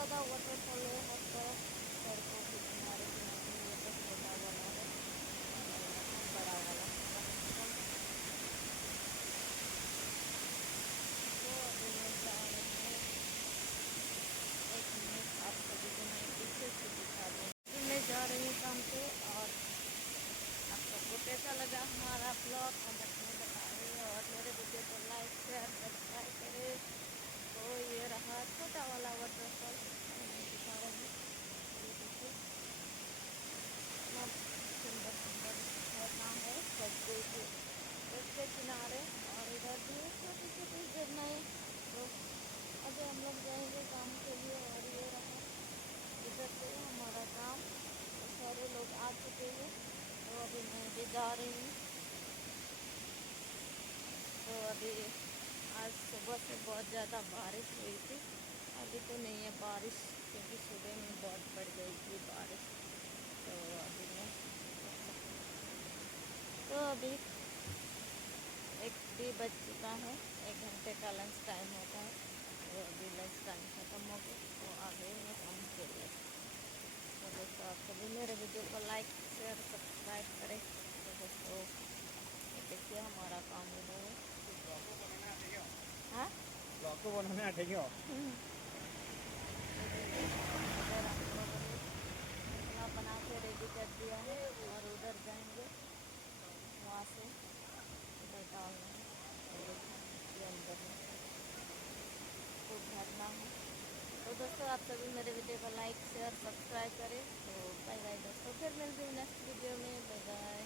ज़्यादा वाटरफॉल है हर तरफ, सड़कों के किनारे किनारे। ये तो छोटा वाला है और ये रहा बड़ा वाला वाटरफॉल। तो अभी मैं जा रही हूँ, 1 मिनट आप सभी को मैं पीछे से दिखा दूँ। मैं जा रही हूँ काम पे और आप सबको कैसा लगा हमारा ब्लॉग कमेंट में बताइए और मेरे वीडियो को लाइक शेयर सब्सक्राइब करें। तो ये रहा छोटा वाला वाटरफॉल मैं दिखा रही हूँ। ये देखिए इतना सुंदर सुंदर झरना है सब्जे के उसके किनारे, और इधर भी छोटी छोटी झरनाएँ। तो अभी हम लोग जाएंगे काम के लिए और ये रहा इधर से हमारा काम। तो सारे लोग आ चुके हैं, तो अभी मैं भी जा रही हूँ। तो अभी आज सुबह से बहुत ज़्यादा बारिश हुई थी, अभी तो नहीं है बारिश क्योंकि सुबह में बहुत बढ़ गई थी बारिश। तो अभी मैं तो अभी 1 भी बज चुका है, 1 घंटे का लंच टाइम होता है। तो अभी लंच टाइम ख़त्म हो गया तो आ गई मैं काम के लिए। तो दोस्तों आप सभी मेरे वीडियो को लाइक शेयर सब्सक्राइब करें। तो दोस्तों ये देखिए हमारा काम इधर है। हाँ ब्लॉग को बनाने आटे क्यों? इधर हम लोगों ने अपना बना के रेडी कर दिया है और उधर जाएंगे, वहाँ से उधर डालना है। और देखिए ये अंदर में तो झरना है। तो दोस्तों आप सभी मेरे वीडियो को लाइक शेयर सब्सक्राइब करें। तो बाय बाय दोस्तों, फिर मिलते हैं नेक्स्ट वीडियो में। Bye bye.